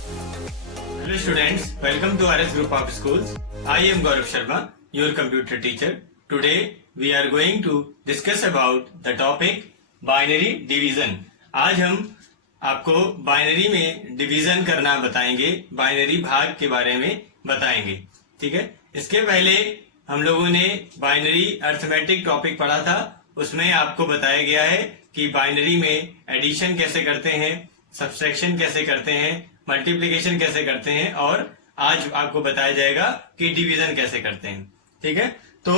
Hello students, welcome to RS Group of Schools. I am Gaurav Sharma, your computer teacher. Today we are going to discuss about the topic binary division. आज हम आपको binary में division करना बताएंगे, binary भाग के बारे में बताएंगे, ठीक है। इसके पहले हम लोगों ने बाइनरी अर्थमेटिक टॉपिक पढ़ा था, उसमें आपको बताया गया है कि बाइनरी में एडिशन कैसे करते हैं, सब्सट्रैक्शन कैसे करते हैं, मल्टीप्लिकेशन कैसे करते हैं, और आज आपको बताया जाएगा कि डिवीजन कैसे करते हैं, ठीक है। तो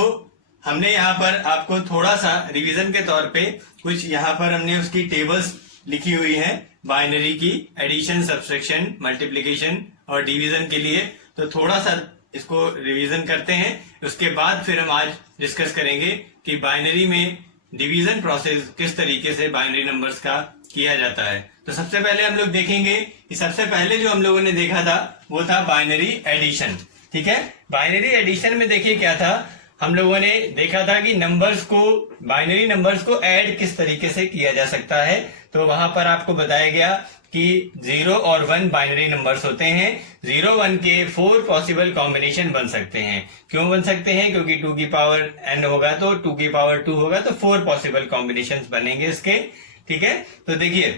हमने यहाँ पर आपको थोड़ा सा रिवीजन के तौर पे कुछ यहाँ पर हमने उसकी टेबल्स लिखी हुई हैं बाइनरी की, एडिशन, सब्सट्रैक्शन, मल्टीप्लिकेशन और डिवीजन के लिए। तो थोड़ा सा इसको रिवीजन करते हैं, उसके बाद फिर हम आज डिस्कस करेंगे कि बाइनरी में डिवीजन प्रोसेस किस तरीके से बाइनरी नंबर्स का किया जाता है। तो सबसे पहले हम लोग देखेंगे कि सबसे पहले जो हम लोगों ने देखा था वो था बाइनरी एडिशन, ठीक है। बाइनरी एडिशन में देखिए क्या था, हम लोगों ने देखा था कि नंबर्स को, बाइनरी नंबर्स को ऐड किस तरीके से किया जा सकता है। तो वहां पर आपको बताया गया कि 0 और 1 बाइनरी नंबर्स होते हैं। 0 1 के 4 पॉसिबल कॉम्बिनेशन बन सकते हैं। क्यों बन सकते हैं? क्योंकि 2 की पावर n होगा तो 2 की पावर 2 होगा, तो 4 पॉसिबल कॉम्बिनेशन बनेंगे इसके, ठीक है। तो देखिए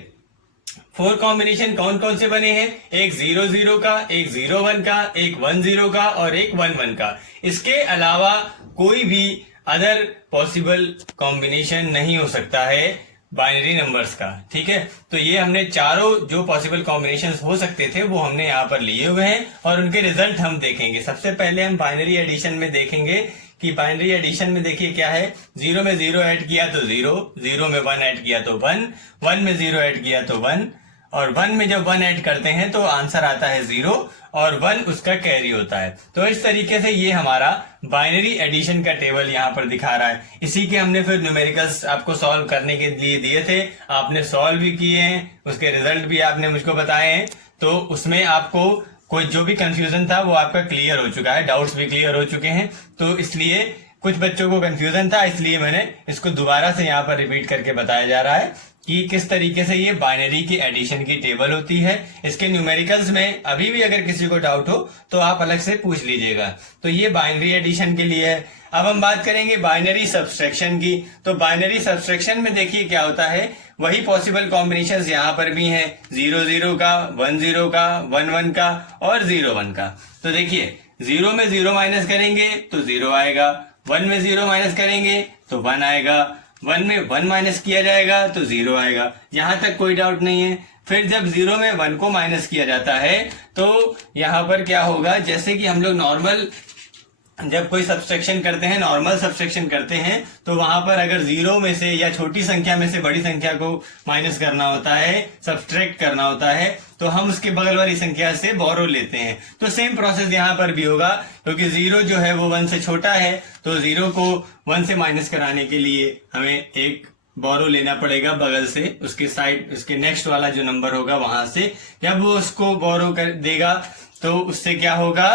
4 कॉम्बिनेशन कौन कौन से बने हैं, एक 0 0 का, एक 0 1 का, एक 1 0 का और एक 1 1 का। इसके अलावा कोई भी अदर पॉसिबल कॉम्बिनेशन नहीं हो सकता है बाइनरी नंबर्स का, ठीक है। तो ये हमने चारों जो पॉसिबल कॉम्बिनेशंस हो सकते थे वो हमने यहाँ पर लिए हुए हैं और उनके रिजल्ट हम देखेंगे। सबसे पहले हम बाइनरी एडिशन में देखेंगे कि बाइनरी एडिशन में देखिए क्या है, 0 में 0 ऐड किया तो 0, 0 में 1 ऐड किया तो 1, 1 में 0 ऐड किया तो 1, और 1 में जब 1 ऐड करते हैं तो आंसर आता है 0 और 1 उसका कैरी होता है। तो इस तरीके से ये हमारा बाइनरी एडिशन का टेबल यहाँ पर दिखा रहा है। इसी के हमने फिर न्यूमेरिकल्स आपको सॉल्व करने के लिए दिए थे, आपने सॉल्व भी किए हैं, उसके रिजल्ट भी आपने मुझको बताए हैं। तो उसमें आपको कोई जो भी कंफ्यूजन था वो आपका क्लियर हो चुका है, डाउट्स भी क्लियर हो चुके हैं। तो इसलिए कुछ बच्चों को कंफ्यूजन था, इसलिए मैंने इसको दोबारा से यहाँ पर रिपीट करके बताया जा रहा है कि किस तरीके से ये बाइनरी की एडिशन की टेबल होती है। इसके न्यूमेरिकल्स में अभी भी अगर किसी को डाउट हो तो आप अलग से पूछ लीजिएगा। तो ये बाइनरी एडिशन के लिए है। अब हम बात करेंगे बाइनरी सब्सट्रैक्शन की। तो बाइनरी सब्सट्रैक्शन में देखिए क्या होता है, वही पॉसिबल कॉम्बिनेशंस यहाँ पर भी हैं, 0 0 का, 1 0 का, 1 1 का और 0 1 का। तो देखिए 0 में 0 माइनस करेंगे तो 0 आएगा, 1 में 0 माइनस करेंगे तो 1 आएगा, 1 में 1 माइनस किया जाएगा तो 0 आएगा। यहां तक कोई डाउट नहीं है। फिर जब 0 में 1 को माइनस किया जाता है तो यहां पर क्या होगा, जैसे कि हम लोग नॉर्मल जब कोई सब्सट्रैक्शन करते हैं, नॉर्मल सब्सट्रैक्शन करते हैं, तो वहां पर अगर 0 में से या छोटी संख्या में से बड़ी संख्या को माइनस करना होता है, सब्सट्रैक्ट करना होता है, तो हम उसके बगल वाली संख्या से बोरो लेते हैं। तो सेम प्रोसेस यहाँ पर भी होगा, क्योंकि 0 जो है वो 1 से छोटा है, तो 0 को 1 से माइनस कराने के लिए हमें एक बोरो लेना पड़ेगा बगल से, उसके साइड, उसके नेक्स्ट वाला जो नंबर होगा वहां से। जब वो उसको बोरो कर देगा तो उससे क्या होगा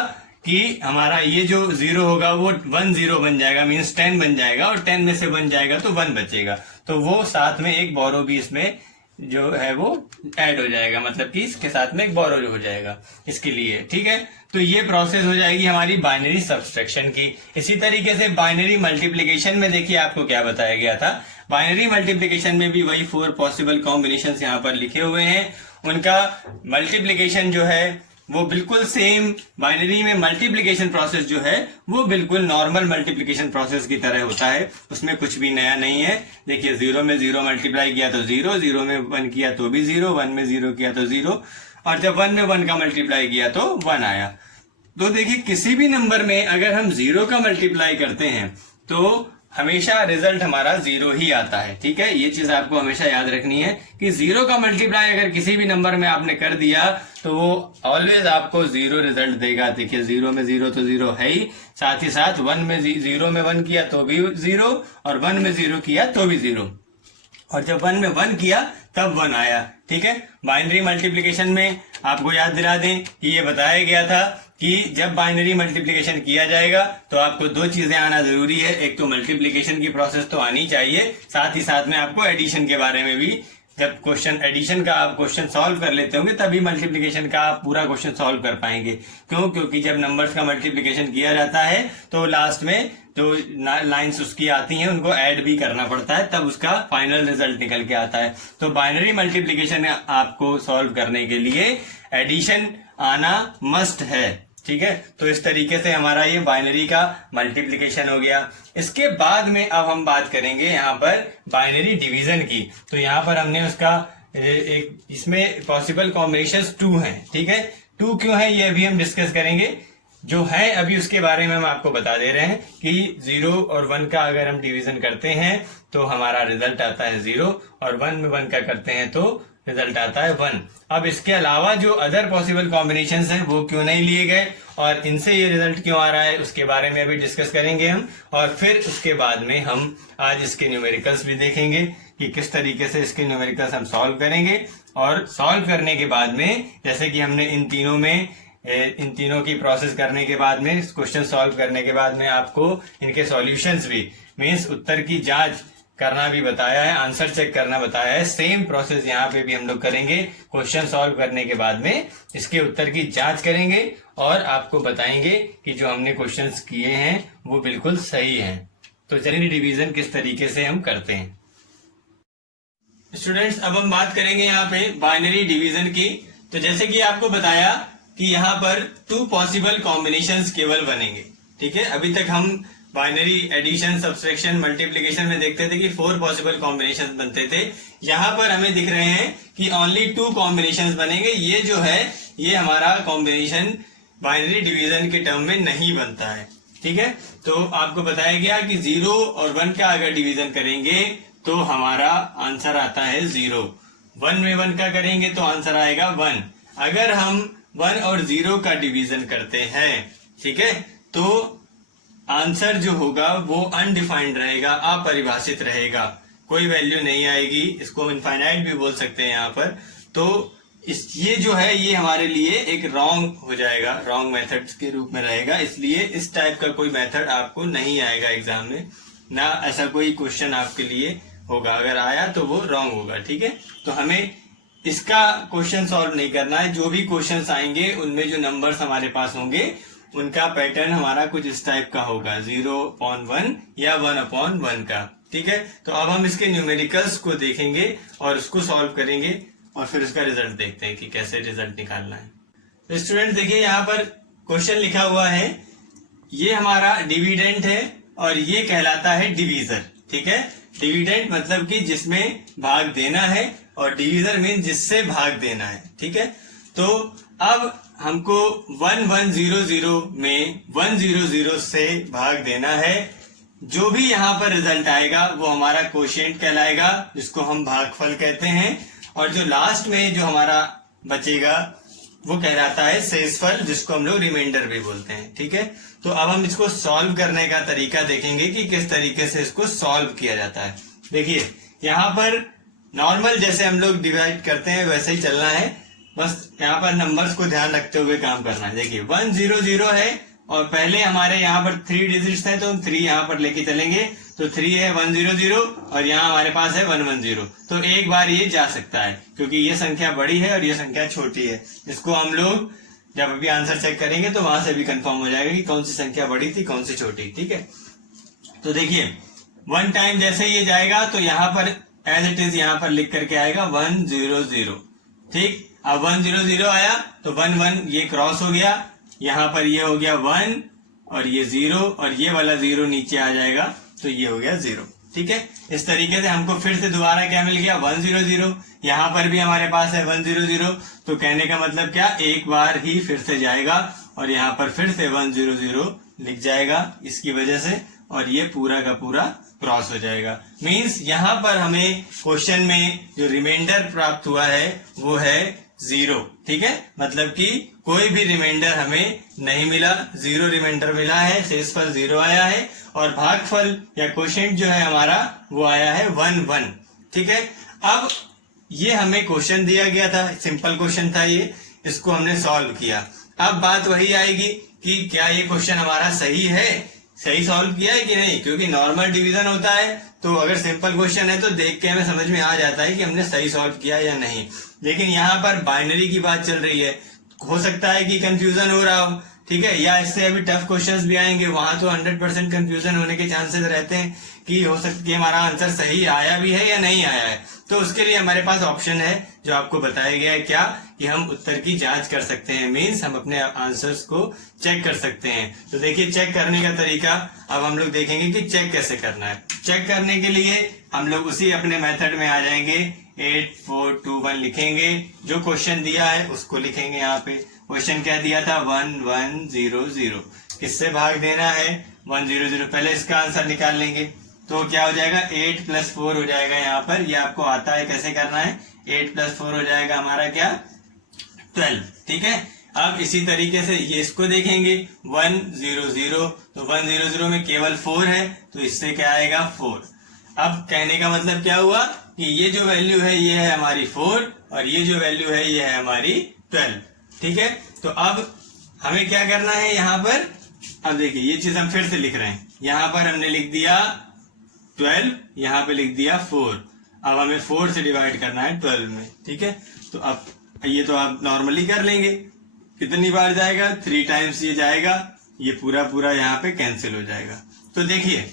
कि हमारा ये जो 0 होगा वो 1 0 बन जाएगा, मीन्स 10 बन जाएगा, और 10 में से 1 जाएगा तो 1 बचेगा। तो वो साथ में एक बोरो भी इसमें जो है वो ऐड हो जाएगा, मतलब कि इसके साथ में एक बोरो हो जाएगा इसके लिए, ठीक है। तो ये प्रोसेस हो जाएगी हमारी बाइनरी सब्सट्रैक्शन की। इसी तरीके से बाइनरी मल्टीप्लिकेशन में देखिए आपको क्या बताया गया था। बाइनरी मल्टीप्लिकेशन में भी वही 4 पॉसिबल कॉम्बिनेशंस यहाँ पर लिखे हुए हैं। उनका मल्टीप्लिकेशन जो है वो बिल्कुल सेम, बाइनरी में मल्टीप्लिकेशन प्रोसेस जो है वो बिल्कुल नॉर्मल मल्टीप्लिकेशन प्रोसेस की तरह होता है, उसमें कुछ भी नया नहीं है। देखिए 0 में 0 मल्टीप्लाई किया तो 0, 0 में 1 किया तो भी 0, 1 में 0 किया तो 0, और जब 1 में 1 का मल्टीप्लाई किया तो 1 आया। तो देखिए किसी भी नंबर में अगर हम 0 का मल्टीप्लाई करते हैं तो हमेशा रिजल्ट हमारा 0 ही आता है, ठीक है। ये चीज आपको हमेशा याद रखनी है कि 0 का मल्टीप्लाई अगर किसी भी नंबर में आपने कर दिया तो वो ऑलवेज आपको 0 रिजल्ट देगा। देखिए 0 में 0 तो 0 है ही, साथ ही साथ 1 में 0 में 1 किया तो भी 0, और 1 में 0 किया तो भी 0, और जब 1 में 1 किया तब 1 आया, ठीक है। बाइनरी मल्टीप्लिकेशन में आपको याद दिला दें कि ये बताया गया था कि जब बाइनरी मल्टीप्लिकेशन किया जाएगा तो आपको 2 चीजें आना जरूरी है। एक तो मल्टीप्लिकेशन की प्रोसेस तो आनी चाहिए, साथ ही साथ में आपको एडिशन के बारे में भी जब क्वेश्चन एडिशन का आप क्वेश्चन सॉल्व कर लेते होंगे तभी मल्टीप्लिकेशन का आप पूरा क्वेश्चन सॉल्व कर पाएंगे। क्यों? क्योंकि जब नंबर्स का मल्टीप्लिकेशन किया जाता है तो लास्ट में जो लाइंस उसकी आती हैं उनको ऐड भी करना पड़ता है, तब उसका फाइनल रिजल्ट निकल के आता है। तो बाइनरी मल्टीप्लिकेशन आपको सॉल्व करने के लिए एडिशन आना मस्ट है। ठीक है, तो इस तरीके से हमारा ये बाइनरी का मल्टीप्लिकेशन हो गया। इसके बाद में अब हम बात करेंगे यहाँ पर बाइनरी डिवीजन की। तो यहाँ पर हमने उसका एक इसमें पॉसिबल कॉम्बिनेशंस 2 हैं। ठीक है, 2 क्यों है ये अभी हम डिस्कस करेंगे। जो है अभी उसके बारे में हम आपको बता दे रहे हैं कि 0 और 1 का अगर हम डिवीजन करते हैं तो हमारा रिजल्ट आता है 0 और 1 में 1 का करते हैं तो रिजल्ट आता है 1। अब इसके अलावा जो अदर पॉसिबल कॉम्बिनेशंस हैं वो क्यों नहीं लिए गए और इनसे ये रिजल्ट क्यों आ रहा है उसके बारे में अभी डिस्कस करेंगे हम। और फिर उसके बाद में हम आज इसके न्यूमेरिकल्स भी देखेंगे कि किस तरीके से इसके न्यूमेरिकल्स हम सॉल्व करेंगे। और सॉल्व करने के बाद में जैसे कि हमने इन तीनों की प्रोसेस करने के बाद में क्वेश्चन सॉल्व करने के बाद में आपको इनके सॉल्यूशंस भी मींस उत्तर की जांच करना भी बताया है, आंसर चेक करना बताया है। सेम प्रोसेस यहाँ पे भी हम लोग करेंगे। क्वेश्चन सॉल्व करने के बाद में इसके उत्तर की जांच करेंगे और आपको बताएंगे कि जो हमने क्वेश्चंस किए हैं वो बिल्कुल सही हैं। तो चलिए डिवीजन किस तरीके से हम करते हैं। स्टूडेंट्स, अब हम बात करेंगे यहाँ पे बाइनरी डिवीजन की। तो जैसे कि आपको बताया कि यहाँ पर 2 पॉसिबल कॉम्बिनेशंस केवल बनेंगे। ठीक है, अभी तक हम बाइनरी एडिशन, सब्सट्रैक्शन, मल्टीप्लिकेशन में देखते थे कि 4 पॉसिबल कॉम्बिनेशंस बनते थे। यहाँ पर हमें दिख रहे हैं कि ओनली 2 कॉम्बिनेशंस बनेंगे। ये जो है ये हमारा कॉम्बिनेशन बाइनरी डिवीजन के टर्म में नहीं बनता है। ठीक है, तो आपको बताया गया कि 0 और 1 का अगर डिवीजन करेंगे तो हमारा आंसर आता है 0। 1 में 1 का करेंगे तो आंसर आएगा 1। अगर हम 1 और 0 का डिवीजन करते हैं, ठीक है, तो आंसर जो होगा वो अनडिफाइंड रहेगा, अपरिभाषित रहेगा, कोई वैल्यू नहीं आएगी। इसको हम इनफाइनाइट भी बोल सकते हैं यहाँ पर। तो ये जो है ये हमारे लिए एक रॉन्ग हो जाएगा, रॉन्ग मेथड के रूप में रहेगा। इसलिए इस टाइप का कोई मेथड आपको नहीं आएगा एग्जाम में, ना ऐसा कोई क्वेश्चन आपके लिए होगा। अगर आया तो वो रॉन्ग होगा। ठीक है, तो हमें इसका क्वेश्चन सॉल्व नहीं करना है। जो भी क्वेश्चंस आएंगे उनमें जो नंबर्स हमारे पास होंगे उनका पैटर्न हमारा कुछ इस टाइप का होगा, 0/1 या 1/1 का। ठीक है, तो अब हम इसके न्यूमेरिकल्स को देखेंगे और उसको सॉल्व करेंगे और फिर उसका रिजल्ट देखते हैं कि कैसे रिजल्ट निकालना है। तो स्टूडेंट देखिए यहाँ पर क्वेश्चन लिखा हुआ है, ये हमारा डिविडेंड है और ये कहलाता है डिवीजर। ठीक है, डिविडेंड मतलब कि जिसमें भाग देना है और डिवीजर मीन जिससे भाग देना है। ठीक है, तो अब हमको 1100 में 100 से भाग देना है। जो भी यहाँ पर रिजल्ट आएगा वो हमारा कोशिएंट कहलाएगा, जिसको हम भागफल कहते हैं। और जो लास्ट में जो हमारा बचेगा वो कहलाता है शेषफल, जिसको हम लोग रिमाइंडर भी बोलते हैं। ठीक है, तो अब हम इसको सॉल्व करने का तरीका देखेंगे कि किस तरीके से इसको सॉल्व किया जाता है। देखिए यहाँ पर नॉर्मल जैसे हम लोग डिवाइड करते हैं वैसे ही चलना है, बस यहाँ पर नंबर्स को ध्यान रखते हुए काम करना है। देखिए 100 है और पहले हमारे यहाँ पर 3 डिजिट्स हैं तो हम 3 यहाँ पर लेके चलेंगे। तो 3 है 100 और यहाँ हमारे पास है 110। तो एक बार ये जा सकता है क्योंकि ये संख्या बड़ी है और ये संख्या छोटी है। इसको हम लोग जब अभी आंसर चेक करेंगे तो वहां से भी कंफर्म हो जाएगा कि कौन सी संख्या बड़ी थी कौन सी छोटी। ठीक है, तो देखिए 1 टाइम जैसे ये जाएगा तो यहाँ पर एज इट इज यहाँ पर लिख करके आएगा 100। ठीक, अब 100 आया तो 1 ये क्रॉस हो गया, यहाँ पर ये हो गया 1 और ये 0 और ये वाला 0 नीचे आ जाएगा तो ये हो गया 0। ठीक है, इस तरीके से हमको फिर से दोबारा क्या मिल गया 100। यहाँ पर भी हमारे पास है 100। तो कहने का मतलब क्या, एक बार ही फिर से जाएगा और यहाँ पर फिर से 100 लिख जाएगा इसकी वजह से, और ये पूरा का पूरा क्रॉस हो जाएगा। मींस यहाँ पर हमें क्वेश्चन में जो रिमाइंडर प्राप्त हुआ है वो है 0। ठीक है, मतलब कि कोई भी रिमाइंडर हमें नहीं मिला, 0 रिमाइंडर मिला है, शेषफल 0 आया है और भागफल या कोशिएंट जो है हमारा वो आया है 1। ठीक है, अब ये हमें क्वेश्चन दिया गया था, सिंपल क्वेश्चन था ये, इसको हमने सॉल्व किया। अब बात वही आएगी कि क्या ये क्वेश्चन हमारा सही है, सही सॉल्व किया है कि नहीं, क्योंकि नॉर्मल डिवीजन होता है तो अगर सिंपल क्वेश्चन है तो देख के हमें समझ में आ जाता है कि हमने सही सॉल्व किया या नहीं। लेकिन यहाँ पर बाइनरी की बात चल रही है, हो सकता है कि कंफ्यूजन हो रहा हो, ठीक है, या इससे अभी टफ क्वेश्चंस भी आएंगे, वहां तो 100% कंफ्यूजन होने के चांसेस रहते हैं कि हो सकता है कि हमारा आंसर सही आया भी है या नहीं आया है। तो उसके लिए हमारे पास ऑप्शन है जो आपको बताया गया है क्या, कि हम उत्तर की जांच कर सकते हैं, मीन्स हम अपने आंसर्स को चेक कर सकते हैं। तो देखिए चेक करने का तरीका अब हम लोग देखेंगे कि चेक कैसे करना है। चेक करने के लिए हम लोग उसी अपने मेथड में आ जाएंगे, 8 4 2 1 लिखेंगे, जो क्वेश्चन दिया है उसको लिखेंगे। यहाँ पे क्वेश्चन क्या दिया था, 1 1 0 0, किससे भाग देना है, 1 0 0। पहले इसका आंसर निकाल लेंगे, तो क्या हो जाएगा, 8 + 4 हो जाएगा। यहाँ पर ये आपको आता है कैसे करना है, 8 + 4 हो जाएगा हमारा क्या, 12, ठीक है। अब इसी तरीके से ये इसको देखेंगे, 1 0 0, तो 1 0 0 में केवल 4 है, तो इससे क्या आएगा, 4। अब कहने का मतलब क्या हुआ कि ये जो वैल्यू है ये है हमारी 4 और ये जो वैल्यू है ये है हमारी 12, ठीक है। तो अब हमें क्या करना है यहाँ पर, अब देखिए ये चीज हम फिर से लिख रहे हैं, यहाँ पर हमने लिख दिया 12, यहाँ पे लिख दिया 4। अब हमें 4 से डिवाइड करना है 12 में, ठीक है। तो अब ये तो आप नॉर्मली कर लेंगे, कितनी बार जाएगा, 3 टाइम्स ये जाएगा, ये पूरा पूरा यहाँ पे कैंसिल हो जाएगा। तो देखिए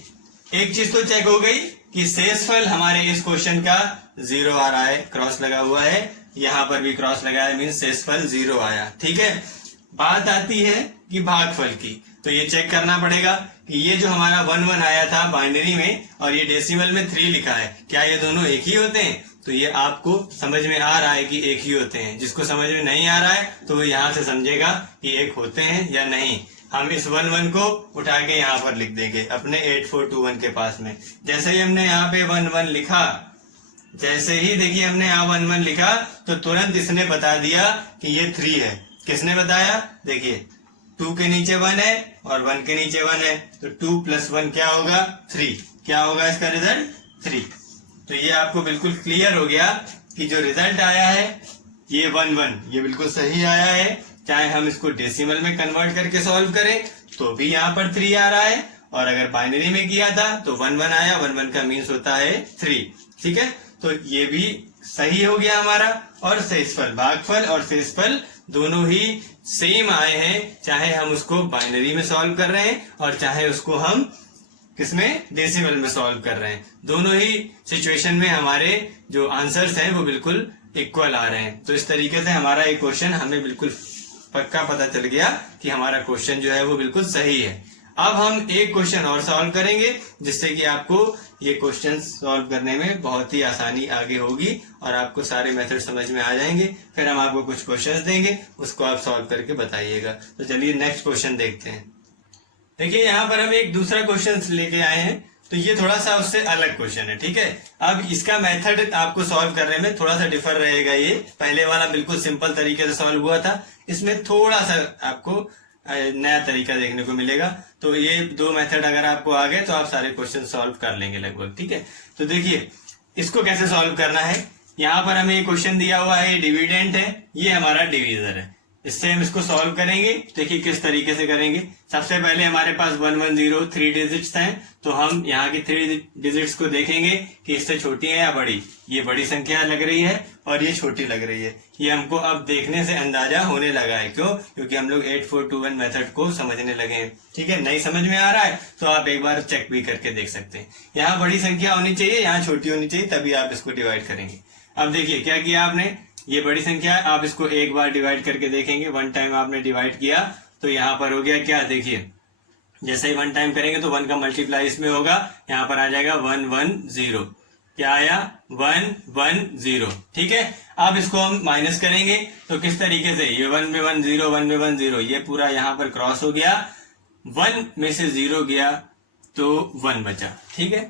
एक चीज तो चेक हो गई कि शेषफल हमारे इस क्वेश्चन का 0 आ रहा है, क्रॉस लगा हुआ है, यहाँ पर भी क्रॉस लगा है, मीन शेषफल 0 आया, ठीक है। बात आती है कि भागफल की, तो ये चेक करना पड़ेगा कि ये जो हमारा 1 1 आया था बाइनरी में और ये डेसिमल में 3 लिखा है, क्या ये दोनों एक ही होते हैं। तो ये आपको समझ में आ रहा है कि एक ही होते हैं। जिसको समझ में नहीं आ रहा है तो वो यहाँ से समझेगा कि एक होते हैं या नहीं। हम इस 1 1 को उठा के यहाँ पर लिख देंगे अपने 8 4 2 1 के पास में। जैसे ही हमने यहाँ पे 1 1 लिखा, जैसे ही देखिए हमने यहाँ 1 1 लिखा तो तुरंत इसने बता दिया कि ये 3 है। किसने बताया, देखिए 2 के नीचे 1 है और 1 के नीचे 1 है, तो 2 + 1 क्या होगा, 3। क्या होगा इसका रिजल्ट, 3। तो ये आपको बिल्कुल क्लियर हो गया कि जो रिजल्ट आया है ये 1 1 ये बिल्कुल सही आया है। चाहे हम इसको डेसिमल में कन्वर्ट करके सॉल्व करें तो भी यहाँ पर 3 आ रहा है, और अगर बाइनरी में किया था तो 1 1 आया, 1 1 का मीन्स होता है 3, ठीक है। तो ये भी सही हो गया हमारा। और शेषफल, भागफल और शेषफल दोनों ही सेम आए हैं, चाहे हम उसको बाइनरी में सॉल्व कर रहे हैं और चाहे उसको हम किसमें, डेसिमल में सॉल्व कर रहे हैं। दोनों ही सिचुएशन में हमारे जो आंसर्स हैं वो बिल्कुल इक्वल आ रहे हैं। तो इस तरीके से हमारा एक क्वेश्चन हमें बिल्कुल पक्का पता चल गया कि हमारा क्वेश्चन जो है वो बिल्कुल सही है। अब हम एक क्वेश्चन और सॉल्व करेंगे जिससे कि आपको ये क्वेश्चन सॉल्व करने में बहुत ही आसानी आगे होगी और आपको सारे मेथड समझ में आ जाएंगे। फिर हम आपको कुछ क्वेश्चंस देंगे, उसको आप सॉल्व करके बताइएगा। तो चलिए नेक्स्ट क्वेश्चन देखते हैं। देखिए यहाँ पर हम एक दूसरा क्वेश्चन लेके आए हैं, तो ये थोड़ा सा उससे अलग क्वेश्चन है, ठीक है। अब इसका मेथड आपको सॉल्व करने में थोड़ा सा डिफर रहेगा। ये पहले वाला बिल्कुल सिंपल तरीके से सॉल्व हुआ था, इसमें थोड़ा सा आपको नया तरीका देखने को मिलेगा। तो ये 2 मेथड अगर आपको आ गए तो आप सारे क्वेश्चन सॉल्व कर लेंगे लगभग, ठीक है। तो देखिए इसको कैसे सॉल्व करना है। यहाँ पर हमें क्वेश्चन दिया हुआ है, डिविडेंड है, ये हमारा डिवीजर है। इससे हम इसको सॉल्व करेंगे। देखिए किस तरीके से करेंगे। सबसे पहले हमारे पास 1 1 0 3 डिजिट्स हैं, तो हम यहाँ की 3 डिजिट्स को देखेंगे कि इससे छोटी है या बड़ी। ये बड़ी संख्या लग रही है और ये छोटी लग रही है। ये हमको अब देखने से अंदाजा होने लगा है। क्यों? क्योंकि हम लोग 8 4 2 1 मेथड को समझने लगे हैं, ठीक है। नहीं समझ में आ रहा है तो आप एक बार चेक भी करके देख सकते हैं। यहाँ बड़ी संख्या होनी चाहिए, यहाँ छोटी होनी चाहिए, तभी आप इसको डिवाइड करेंगे। अब देखिए क्या किया आपने, ये बड़ी संख्या है, आप इसको एक बार डिवाइड करके देखेंगे। 1 टाइम आपने डिवाइड किया तो यहाँ पर हो गया क्या, देखिए जैसे ही 1 टाइम करेंगे तो 1 का मल्टीप्लाई इसमें होगा, यहाँ पर आ जाएगा 1 1 0। क्या आया, 1 1 0, ठीक है। अब इसको हम माइनस करेंगे तो किस तरीके से, ये 1 में 1 0, 1 में 1 0, ये पूरा यहाँ पर क्रॉस हो गया, 1 में से 0 गया तो 1 बचा, ठीक है।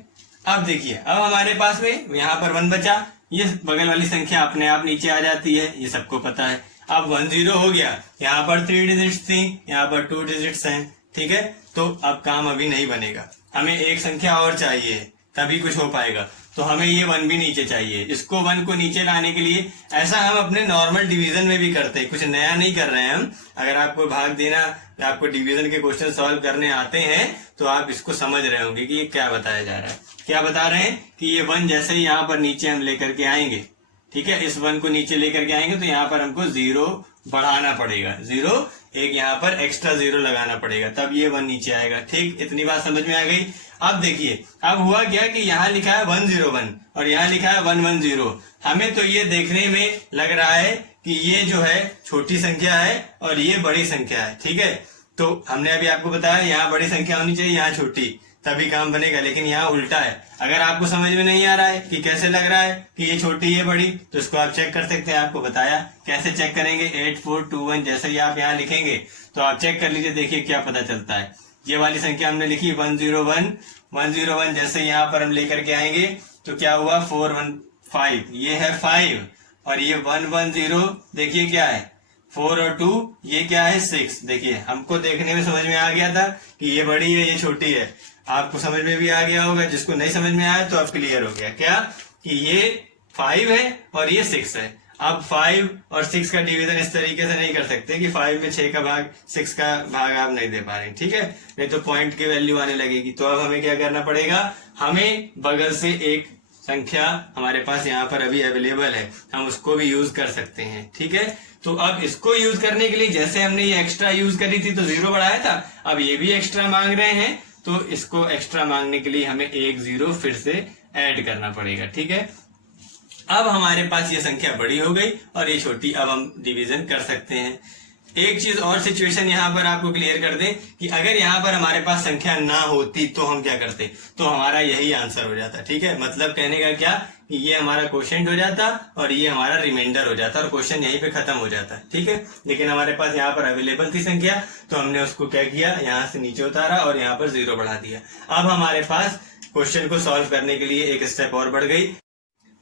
अब देखिए अब हमारे पास में यहाँ पर 1 बचा, ये बगल वाली संख्या अपने आप नीचे आ जाती है, ये सबको पता है। अब 1 0 हो गया, यहाँ पर 3 डिजिट्स थी, यहाँ पर 2 डिजिट्स हैं, ठीक है। तो अब काम अभी नहीं बनेगा, हमें एक संख्या और चाहिए तभी कुछ हो पाएगा। तो हमें ये 1 भी नीचे चाहिए। इसको 1 को नीचे लाने के लिए ऐसा हम अपने नॉर्मल डिवीजन में भी करते हैं, कुछ नया नहीं कर रहे हैं हम। अगर आपको भाग देना या आपको डिवीजन के क्वेश्चन सॉल्व करने आते हैं तो आप इसको समझ रहे होंगे कि ये क्या बताया जा रहा है। क्या बता रहे हैं कि ये 1 जैसे ही यहाँ पर नीचे हम लेकर के आएंगे, ठीक है, इस 1 को नीचे लेकर के आएंगे तो यहाँ पर हमको 0 बढ़ाना पड़ेगा, 0 एक यहाँ पर एक्स्ट्रा 0 लगाना पड़ेगा, तब ये 1 नीचे आएगा। ठीक, इतनी बात समझ में आ गई। अब देखिए अब हुआ क्या कि यहाँ लिखा है 101 और यहाँ लिखा है 110। हमें तो ये देखने में लग रहा है कि ये जो है छोटी संख्या है और ये बड़ी संख्या है, ठीक है। तो हमने अभी आपको बताया यहाँ बड़ी संख्या होनी चाहिए, यहाँ छोटी, तभी काम बनेगा, लेकिन यहाँ उल्टा है। अगर आपको समझ में नहीं आ रहा है कि कैसे लग रहा है कि ये छोटी ये बड़ी, तो इसको आप चेक कर सकते हैं। आपको बताया कैसे चेक करेंगे, 8421 जैसे ही आप यहाँ लिखेंगे तो आप चेक कर लीजिए, देखिए क्या पता चलता है। ये वाली संख्या हमने लिखी 101 जैसे यहाँ पर हम लेकर के आएंगे तो क्या हुआ 415, ये है 5 और ये 110 देखिए क्या है 4 और 2 ये क्या है 6। देखिए हमको देखने में समझ में आ गया था कि ये बड़ी है ये छोटी है, आपको समझ में भी आ गया होगा। जिसको नहीं समझ में आया तो अब क्लियर हो गया क्या कि ये 5 है और ये 6 है। अब 5 और 6 का डिवीजन इस तरीके से नहीं कर सकते कि 5 में 6 का भाग 6 का भाग आप नहीं दे पा रहे, ठीक है, नहीं तो पॉइंट की वैल्यू आने लगेगी। तो अब हमें क्या करना पड़ेगा, हमें बगल से एक संख्या हमारे पास यहाँ पर अभी अवेलेबल है, हम उसको भी यूज कर सकते हैं, ठीक है। तो अब इसको यूज करने के लिए जैसे हमने ये एक्स्ट्रा यूज करी थी तो 0 बढ़ाया था, अब ये भी एक्स्ट्रा मांग रहे हैं तो इसको एक्स्ट्रा मांगने के लिए हमें एक 0 फिर से ऐड करना पड़ेगा, ठीक है। अब हमारे पास ये संख्या बड़ी हो गई और ये छोटी, अब हम डिवीजन कर सकते हैं। एक चीज और सिचुएशन यहाँ पर आपको क्लियर कर दें कि अगर यहाँ पर हमारे पास संख्या ना होती तो हम क्या करते, तो हमारा यही आंसर हो जाता, ठीक है। मतलब कहने का क्या कि ये हमारा क्वोशिएंट हो जाता और ये हमारा रिमाइंडर हो जाता और क्वेश्चन यहीं पे खत्म हो जाता, ठीक है। लेकिन हमारे पास यहाँ पर अवेलेबल थी संख्या तो हमने उसको क्या किया, यहाँ से नीचे उतारा और यहाँ पर 0 बढ़ा दिया। अब हमारे पास क्वेश्चन को सॉल्व करने के लिए एक स्टेप और बढ़ गई।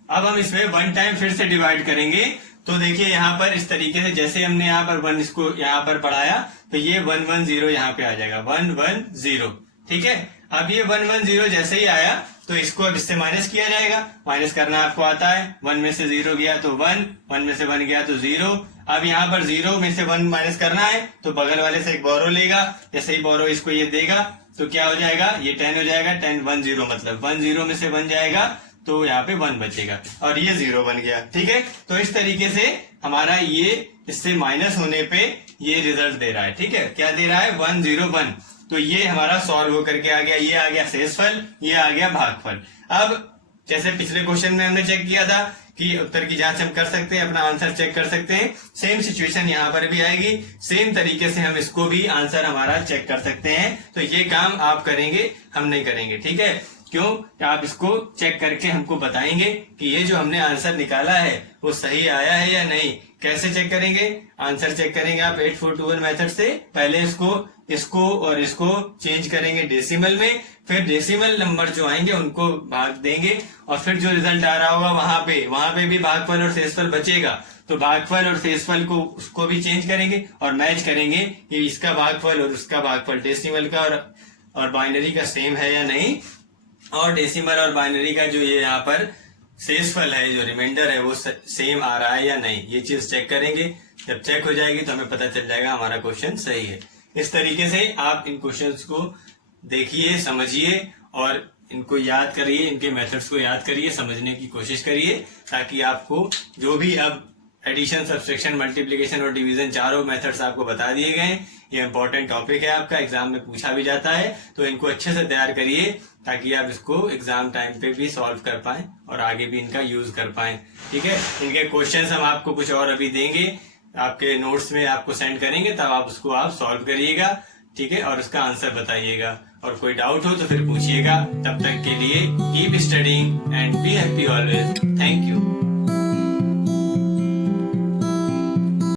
अब हम इसमें 1 टाइम फिर से डिवाइड करेंगे। तो देखिए यहाँ पर इस तरीके से जैसे हमने यहाँ पर 1 इसको यहाँ पर पढ़ाया तो ये 110 यहाँ पे आ जाएगा 110, ठीक है। अब ये 110 जैसे ही आया तो इसको अब इससे माइनस किया जाएगा, माइनस करना आपको आता है। 1 में से 0 गया तो 1 में से 1 गया तो 0। अब यहाँ पर 0 में से 1 माइनस करना है तो बगल वाले से एक बोरो लेगा, जैसे ही बोरो इसको ये देगा तो क्या हो जाएगा, ये 10 हो जाएगा, 10 मतलब 10 में से 1 जाएगा तो यहाँ पे 1 बचेगा और ये 0 बन गया, ठीक है। तो इस तरीके से हमारा ये इससे माइनस होने पे ये रिजल्ट दे रहा है, ठीक है। क्या दे रहा है 101। तो ये हमारा सॉल्व होकर के आ गया, ये आ गया शेषफल, ये आ गया भागफल। अब जैसे पिछले क्वेश्चन में हमने चेक किया था कि उत्तर की जांच हम कर सकते हैं, अपना आंसर चेक कर सकते हैं, सेम सिचुएशन यहाँ पर भी आएगी, सेम तरीके से हम इसको भी आंसर हमारा चेक कर सकते हैं। तो ये काम आप करेंगे, हम नहीं करेंगे, ठीक है। क्यों, आप इसको चेक करके हमको बताएंगे कि ये जो हमने आंसर निकाला है वो सही आया है या नहीं। कैसे चेक करेंगे, आंसर चेक करेंगे आप 8421 मेथड से। पहले इसको और इसको चेंज करेंगे डेसिमल में, फिर डेसिमल नंबर जो आएंगे उनको भाग देंगे और फिर जो रिजल्ट आ रहा होगा वहां पे भी भागफल और शेषफल बचेगा तो भागफल और शेषफल को उसको भी चेंज करेंगे और मैच करेंगे कि इसका भागफल और उसका भागफल डेसिमल का और बाइनरी का सेम है या नहीं, और डेसिमल और बाइनरी का जो ये यहाँ पर शेषफल है, जो रिमाइंडर है, वो सेम आ रहा है या नहीं, ये चीज चेक करेंगे। जब चेक हो जाएगी तो हमें पता चल जाएगा हमारा क्वेश्चन सही है। इस तरीके से आप इन क्वेश्चंस को देखिए, समझिए और इनको याद करिए, इनके मेथड्स को याद करिए, समझने की कोशिश करिए, ताकि आपको जो भी अब एडिशन, सब्सट्रैक्शन, मल्टीप्लिकेशन और डिवीजन चारों मेथड्स आपको बता दिए गए। ये इंपॉर्टेंट टॉपिक है, आपका एग्जाम में पूछा भी जाता है, तो इनको अच्छे से तैयार करिए ताकि आप इसको एग्जाम टाइम पे भी सॉल्व कर पाएं और आगे भी इनका यूज कर पाएं, ठीक है। इनके क्वेश्चंस हम आपको कुछ और अभी देंगे, आपके नोट्स में आपको सेंड करेंगे, तब आप उसको आप सॉल्व करिएगा, ठीक है, और उसका आंसर बताइएगा। और कोई डाउट हो तो फिर पूछिएगा। तब तक के लिए keep studying and be happy always. Thank you.